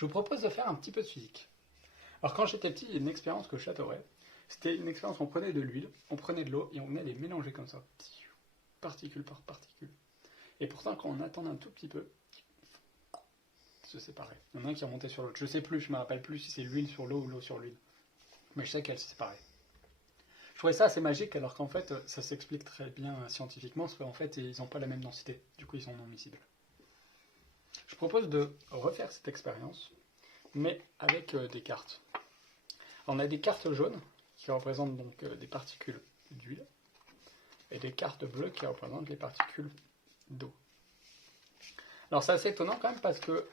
Je vous propose de faire un petit peu de physique. Alors quand j'étais petit, il y a une expérience que j'adorais. C'était une expérience où on prenait de l'huile, on prenait de l'eau et on venait les mélanger comme ça, particule par particule. Et pourtant, quand on attendait un tout petit peu, se séparait. Il y en a un qui remontait sur l'autre. Je sais plus, je me rappelle plus si c'est l'huile sur l'eau ou l'eau sur l'huile. Mais je sais qu'elles se séparaient. Je trouvais ça assez magique alors qu'en fait, ça s'explique très bien scientifiquement, parce qu'en fait, ils n'ont pas la même densité. Du coup, ils sont non miscibles. Je propose de refaire cette expérience, mais avec des cartes. On a des cartes jaunes qui représentent donc des particules d'huile et des cartes bleues qui représentent les particules d'eau. Alors c'est assez étonnant quand même parce que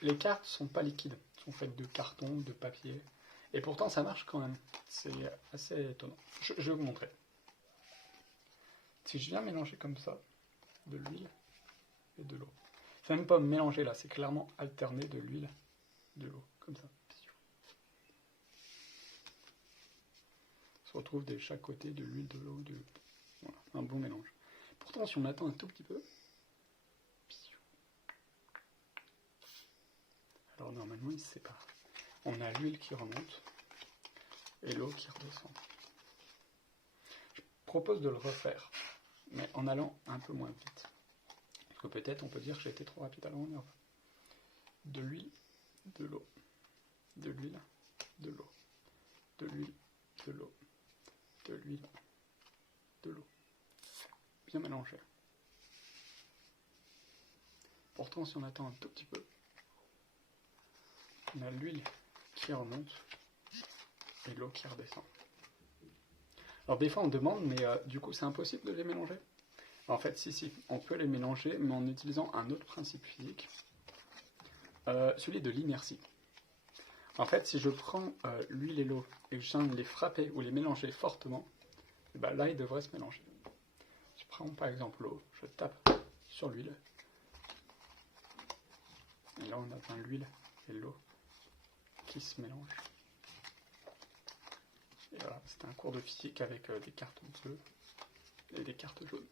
les cartes ne sont pas liquides, elles sont faites de carton, de papier, et pourtant ça marche quand même. C'est assez étonnant. Je vais vous montrer. Si je viens mélanger comme ça, de l'huile et de l'eau. C'est même pas mélanger là, c'est clairement alterner de l'huile et de l'eau, comme ça. On se retrouve de chaque côté de l'huile, de l'eau, voilà, un bon mélange. Pourtant, si on attend un tout petit peu, alors normalement ils se séparent. On a l'huile qui remonte et l'eau qui redescend. Je propose de le refaire, mais en allant un peu moins vite. Parce que peut-être on peut dire que j'ai été trop rapide. Alors on y va. De l'huile, de l'eau, de l'huile, de l'eau, de l'huile, de l'eau, de l'huile, de l'eau. Bien mélangé. Pourtant, si on attend un tout petit peu, on a l'huile qui remonte et l'eau qui redescend. Alors des fois on demande, mais du coup c'est impossible de les mélanger. En fait, si, on peut les mélanger, mais en utilisant un autre principe physique, celui de l'inertie. En fait, si je prends l'huile et l'eau et que je viens de les frapper ou les mélanger fortement, et ben là ils devraient se mélanger. Je prends par exemple l'eau, je tape sur l'huile, et là on a bien l'huile et l'eau qui se mélangent. Et voilà, c'était un cours de physique avec des cartes bleues et des cartes jaunes.